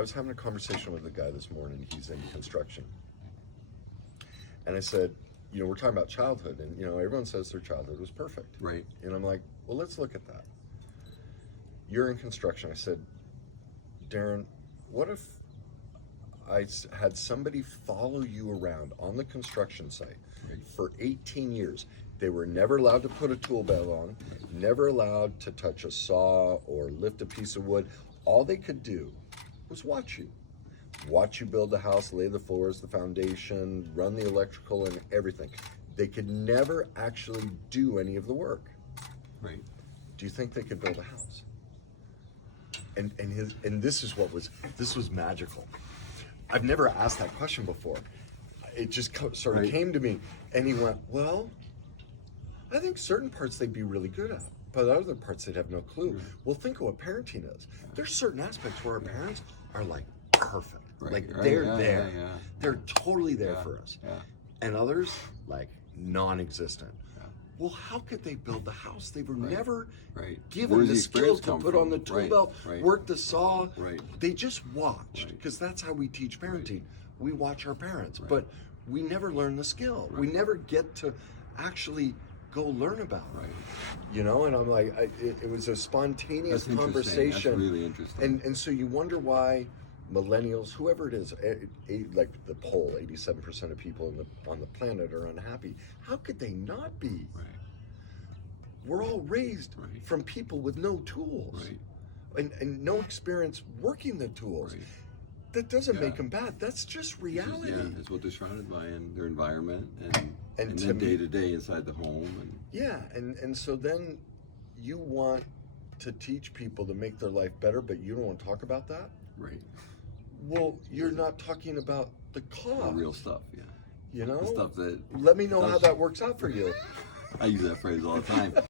I was having a conversation with a guy this morning. He's in construction. And I said, you know, we're talking about childhood, and, you know, everyone says their childhood was perfect. Right. And I'm like, well, let's look at that. You're in construction. I said, Darren, what if I had somebody follow you around on the construction site for 18 years? They were never allowed to put a tool belt on, never allowed to touch a saw or lift a piece of wood. All they could do was watch you. Watch you build the house, lay the floors, the foundation, run the electrical and everything. They could never actually do any of the work. Right. Do you think they could build a house? And this was magical. I've never asked that question before. It just sort of came to me, and he went, well, I think certain parts they'd be really good at, but other parts they'd have no clue. Right. Well, think of what parenting is. There's certain aspects where our parents are like perfect. Right. Like Right. they're Yeah, there. yeah, yeah. They're totally there for us. Yeah. And others, like non-existent. Yeah. Well, how could they build the house? They were never given Where's the the skills experience to come put from? on the tool Right, belt, right. work the saw. Right. They just watched, Right. because that's how we teach parenting. We watch our parents, Right. but we never learn the skill. Right. We never get to actually go learn about it. Right. You know, and I'm like, it was a spontaneous That's interesting. conversation. That's really interesting. And so you wonder why millennials, whoever it is, like the poll, 87% of people on the planet are unhappy. How could they not be? Right. We're all raised Right. from people with no tools, and no experience working the tools. Right. That doesn't make them bad. That's just reality. Yeah, it's what they're surrounded by in their environment and to then me- day to day inside the home. And Yeah, and so then you want to teach people to make their life better, but you don't want to talk about that? right, Well, you're not talking about the the cause. real stuff. Yeah, You know? the stuff that Let me know how does- that works out for you. I use that phrase all the time.